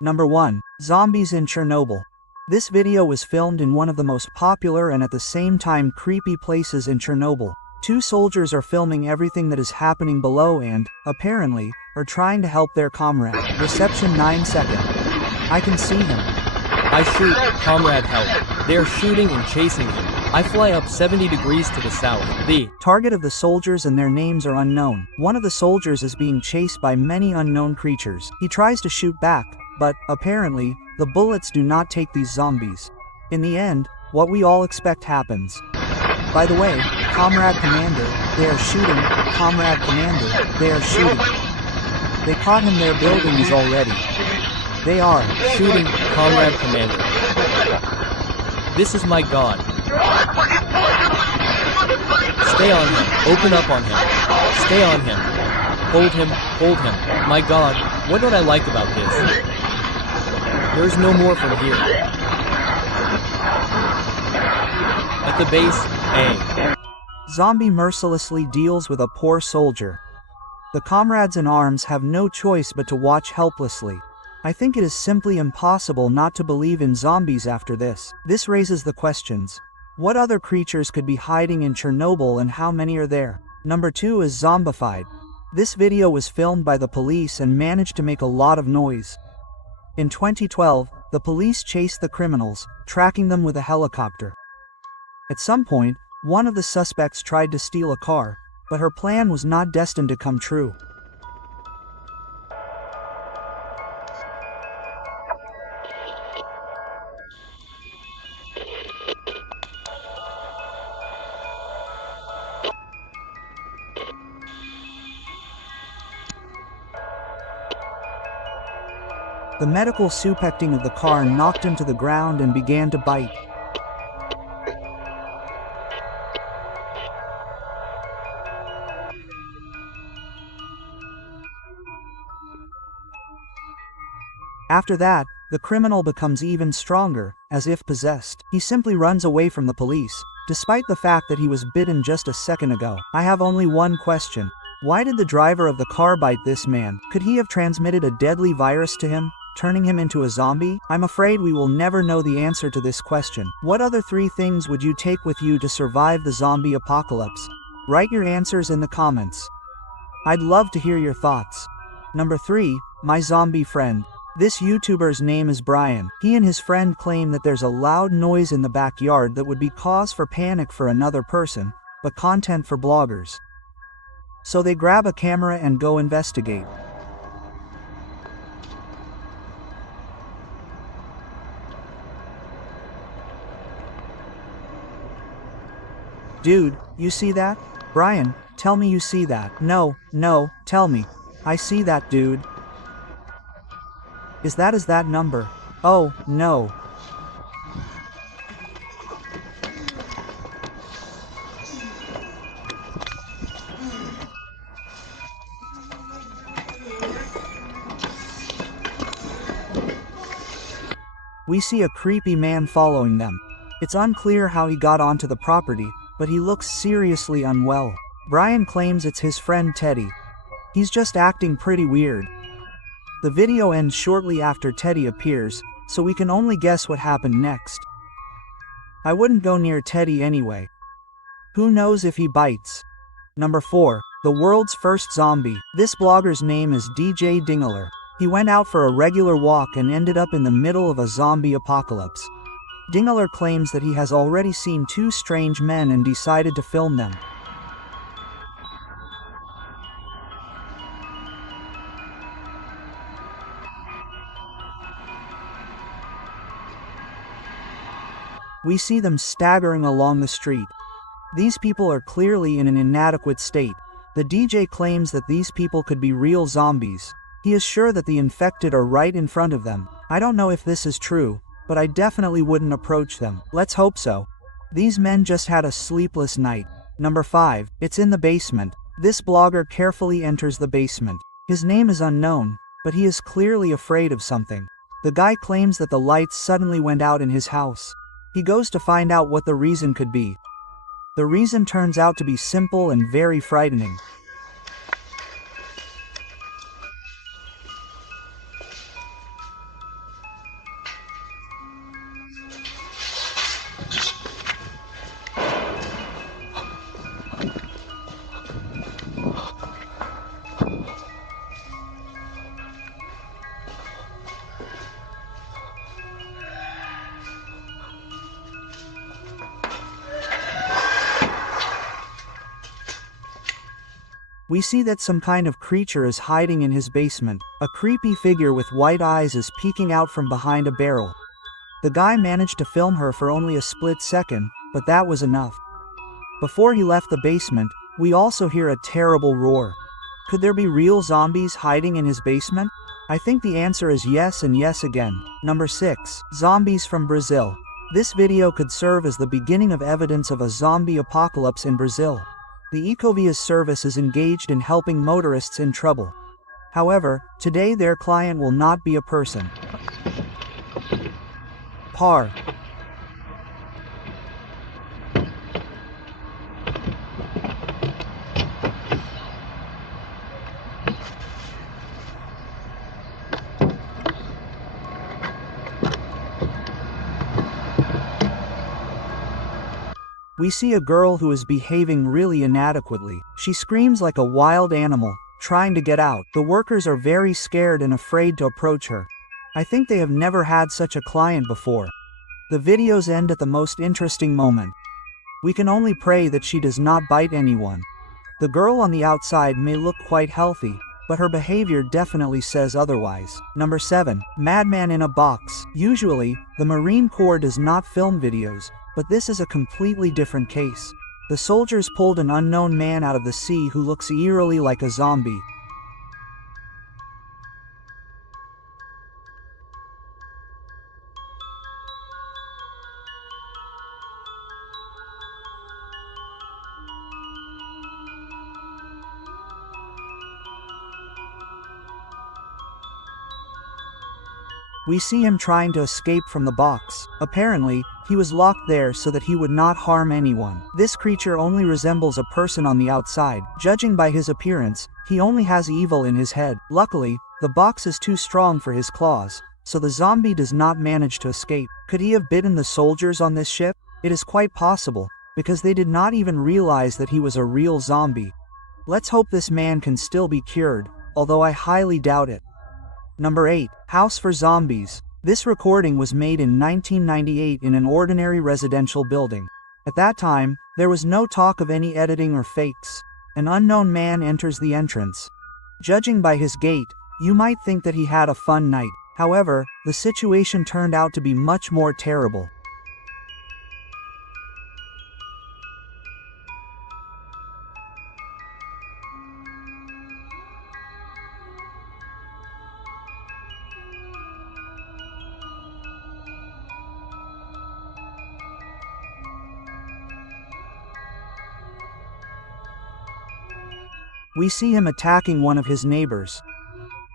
Number 1. Zombies in Chernobyl. This video was filmed in one of the most popular and at the same time creepy places in Chernobyl. Two soldiers are filming everything that is happening below and, apparently, are trying to help their comrade. Reception 9 second. I can see him. I shoot, comrade help. They are shooting and chasing him. I fly up 70 degrees to the south. The target of the soldiers and their names are unknown. One of the soldiers is being chased by many unknown creatures. He tries to shoot back, but, apparently, the bullets do not take these zombies. In the end, what we all expect happens. By the way, Comrade Commander, they are shooting, Comrade Commander, they are shooting. They caught him, their building is already. They are shooting, Comrade Commander. This is my god. Stay on him, open up on him. Stay on him. Hold him, hold him. My god, what don't I like about this? There's no more from here. At the base, A. Zombie mercilessly deals with a poor soldier. The comrades in arms have no choice but to watch helplessly. I think it is simply impossible not to believe in zombies after this. This raises the questions. What other creatures could be hiding in Chernobyl and how many are there? Number 2 is zombified. This video was filmed by the police and managed to make a lot of noise. In 2012, the police chased the criminals, tracking them with a helicopter. At some point, one of the suspects tried to steal a car, but her plan was not destined to come true. The medical supecting of the car knocked him to the ground and began to bite. After that, the criminal becomes even stronger, as if possessed. He simply runs away from the police, despite the fact that he was bitten just a second ago. I have only one question. Why did the driver of the car bite this man? Could he have transmitted a deadly virus to him, turning him into a zombie? I'm afraid we will never know the answer to this question. What other 3 things would you take with you to survive the zombie apocalypse? Write your answers in the comments. I'd love to hear your thoughts. Number 3, my zombie friend. This YouTuber's name is Brian. He and his friend claim that there's a loud noise in the backyard that would be cause for panic for another person, but content for bloggers. So they grab a camera and go investigate. Dude, you see that? Brian, tell me you see that. No, tell me. I see that, dude. Is that number? Oh, no. We see a creepy man following them. It's unclear how he got onto the property, but he looks seriously unwell. Brian claims it's his friend Teddy. He's just acting pretty weird. The video ends shortly after Teddy appears, so we can only guess what happened next. I wouldn't go near Teddy anyway. Who knows if he bites? Number 4, the world's first zombie. This blogger's name is DJ Dingler. He went out for a regular walk and ended up in the middle of a zombie apocalypse. Dingler claims that he has already seen 2 strange men and decided to film them. We see them staggering along the street. These people are clearly in an inadequate state. The DJ claims that these people could be real zombies. He is sure that the infected are right in front of them. I don't know if this is true, but I definitely wouldn't approach them. Let's hope so. These men just had a sleepless night. Number 5, it's in the basement. This blogger carefully enters the basement. His name is unknown, but he is clearly afraid of something. The guy claims that the lights suddenly went out in his house. He goes to find out what the reason could be. The reason turns out to be simple and very frightening. We see that some kind of creature is hiding in his basement. A creepy figure with white eyes is peeking out from behind a barrel. The guy managed to film her for only a split second, but that was enough. Before he left the basement, we also hear a terrible roar. Could there be real zombies hiding in his basement? I think the answer is yes and yes again. Number 6. Zombies from Brazil. This video could serve as the beginning of evidence of a zombie apocalypse in Brazil. The Ecovias service is engaged in helping motorists in trouble. However, today their client will not be a person. Par. We see a girl who is behaving really inadequately. She screams like a wild animal, trying to get out. The workers are very scared and afraid to approach her. I think they have never had such a client before. The videos end at the most interesting moment. We can only pray that she does not bite anyone. The girl on the outside may look quite healthy, but her behavior definitely says otherwise. Number 7. Madman in a box. Usually, the Marine Corps does not film videos, but this is a completely different case. The soldiers pulled an unknown man out of the sea who looks eerily like a zombie. We see him trying to escape from the box. Apparently, he was locked there so that he would not harm anyone. This creature only resembles a person on the outside. Judging by his appearance, he only has evil in his head. Luckily, the box is too strong for his claws, so the zombie does not manage to escape. Could he have bitten the soldiers on this ship? It is quite possible, because they did not even realize that he was a real zombie. Let's hope this man can still be cured, although I highly doubt it. Number 8. House for Zombies. This recording was made in 1998 in an ordinary residential building. At that time, there was no talk of any editing or fakes. An unknown man enters the entrance. Judging by his gait, you might think that he had a fun night. However, the situation turned out to be much more terrible. We see him attacking one of his neighbors.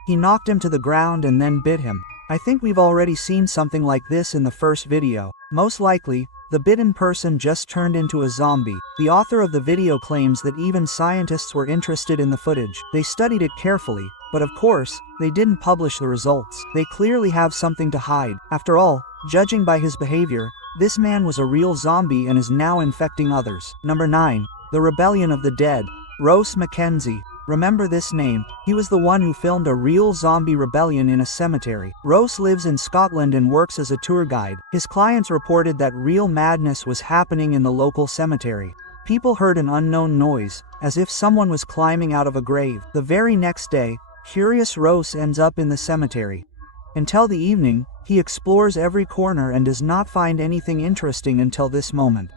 He knocked him to the ground and then bit him. I think we've already seen something like this in the first video. Most likely, the bitten person just turned into a zombie. The author of the video claims that even scientists were interested in the footage. They studied it carefully, but of course, they didn't publish the results. They clearly have something to hide. After all, judging by his behavior, this man was a real zombie and is now infecting others. Number 9. The Rebellion of the Dead. Ross Mackenzie. Remember this name? He was the one who filmed a real zombie rebellion in a cemetery. Ross lives in Scotland and works as a tour guide. His clients reported that real madness was happening in the local cemetery. People heard an unknown noise, as if someone was climbing out of a grave. The very next day, curious Ross ends up in the cemetery. Until the evening, he explores every corner and does not find anything interesting until this moment.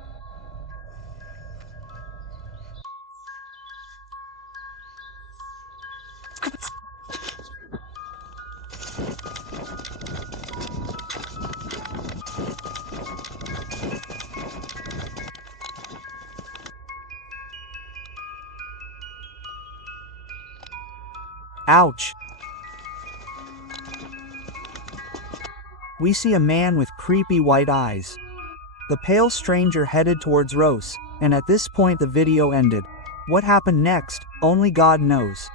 Ouch! We see a man with creepy white eyes. The pale stranger headed towards Ross, and at this point the video ended. What happened next, only God knows.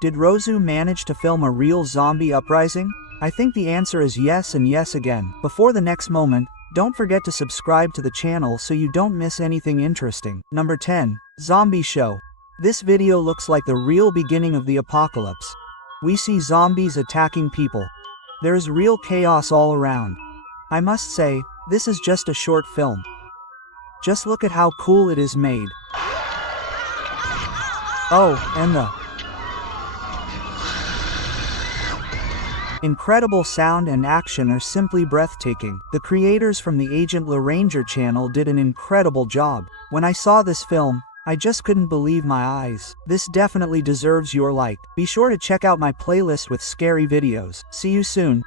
Did Rosu manage to film a real zombie uprising? I think the answer is yes and yes again. Before the next moment, don't forget to subscribe to the channel so you don't miss anything interesting. Number 10. Zombie Show. This video looks like the real beginning of the apocalypse. We see zombies attacking people. There is real chaos all around. I must say, this is just a short film. Just look at how cool it is made. Oh, and the incredible sound and action are simply breathtaking. The creators from the Agent LaRanger channel did an incredible job. When I saw this film, I just couldn't believe my eyes. This definitely deserves your like. Be sure to check out my playlist with scary videos. See you soon.